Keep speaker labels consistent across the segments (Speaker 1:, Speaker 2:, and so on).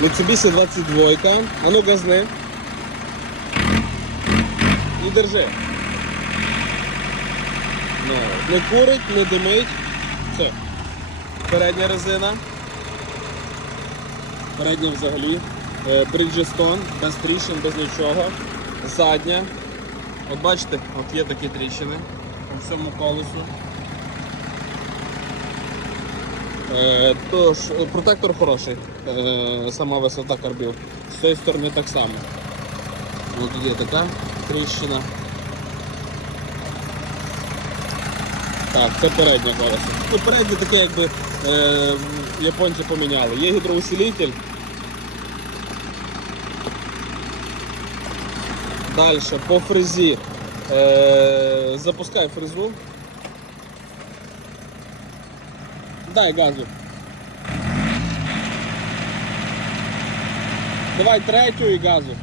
Speaker 1: Mitsubishi 22. А ну газни. І держи. Ну, не курить, не димить. Все. Передня резина. Передня взагалі. Е, Bridgestone, без тріщин, без нічого. Задня. От бачите, от є такі тріщини по всьому колесу. Е, тож, е, протектор хороший, е, сама висота карбів. З цієї сторони так само. От є така тріщина. Так, це переднє колесо. Ну, переднє таке, якби е, японці поміняли. Є гідроусилитель. Далі по фрезі. Е, запускай фрезу. Дай газу. Давай третю і газу.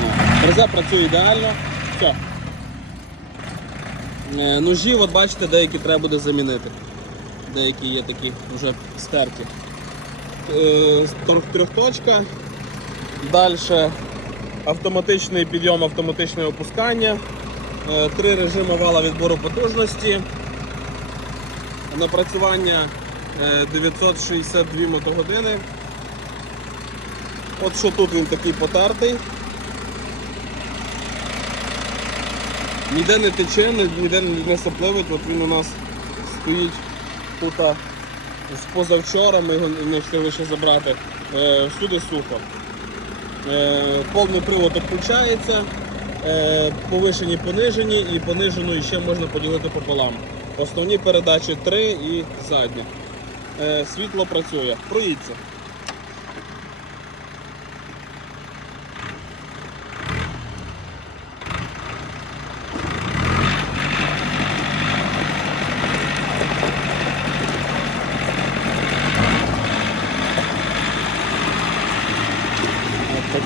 Speaker 1: Ну, Фреза працює ідеально. Все. Ножі, от бачите, деякі треба буде замінити. Деякі є такі вже стерті. Е, Трьохточка. Далі автоматичний підйом, автоматичне опускання. Е, Три режими вала відбору потужності. Напрацювання е, 962 мотогодини. От що тут він такий потертий. Ніде не тече, ніде не сопливить, от він у нас стоїть тут з позавчора, ми його не встигли ще забрати. Е, Всюди сухо. Е, Повний привод включається, е, повишені, понижені і понижену ще можна поділити пополам. Основні передачі 3 і задня. Е, Світло працює. Проїдься.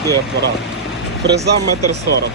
Speaker 1: Такий апарат. Фреза метр сорок.